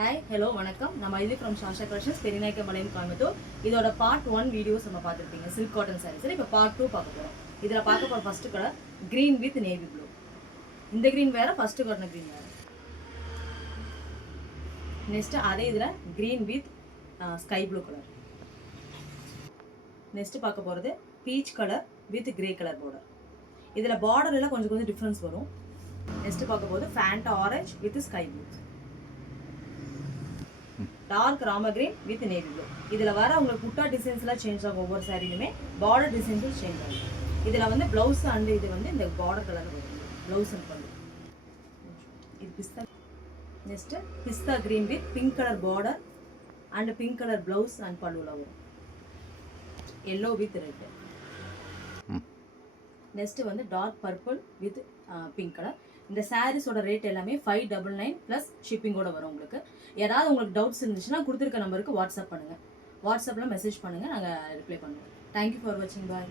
Hi hello வணக்கம். நம்ம இது ஃப்ரம் சாஷா கலெக்ஷன்ஸ் பெரியநாயக்கம்பாளையம் கோயம்புத்தூர். இதோட பார்ட் 1 வீடியோஸ் நம்ம பார்த்துருப்பீங்க சில்க் காட்டன் சாரீஸ். இப்போ பார்ட் 2 பார்க்க போகிறோம். இதில் பார்க்க போகிற first colour green with navy blue. இந்த க்ரீன் வேறு, ஃபர்ஸ்ட் காட்டின க்ரீன் வேறு. நெக்ஸ்ட்டு அதே இதில் green with sky blue colour. Next பார்க்க போகிறது peach colour with grey colour border. இதில் பார்டர் எல்லாம் கொஞ்சம் டிஃப்ரென்ஸ் வரும். நெக்ஸ்ட்டு பார்க்க போகிறது Fanta orange with sky blue. Dark Rama green with navy blue. இதில் வர உங்களுக்கு புட்டா டிசைன்ஸ்லாம் சேஞ்ச் ஆகும். ஒவ்வொரு சாரிலுமே பார்டர் டிசைன்ஸும் சேஞ்ச் ஆகும். இதில் வந்து ப்ளவுஸ் அண்ட் இது வந்து இந்த பார்டர் கலர் வரும். ப்ளவுஸ் அண்ட் பண்ணு இது பிஸ்தா. Next pista green with pink colour border and pink colour blouse and பல்லுவில் வரும். Yellow with red. நெக்ஸ்ட்டு வந்து dark purple with pink colour. இந்த சாரீஸோட ரேட் எல்லாமே 599 ப்ளஸ் ஷிப்பிங்கோட வரும். உங்களுக்கு யாராவது உங்களுக்கு டவுட்ஸ் இருந்துச்சுன்னா கொடுத்துருக்க நம்பருக்கு வாட்ஸ்அப் பண்ணுங்கள். வாட்ஸ்அப்பில் மெசேஜ் பண்ணுங்கள், நாங்கள் ரிப்ளை பண்ணுவோம். தேங்க்யூ ஃபார் வாட்சிங். பாய்.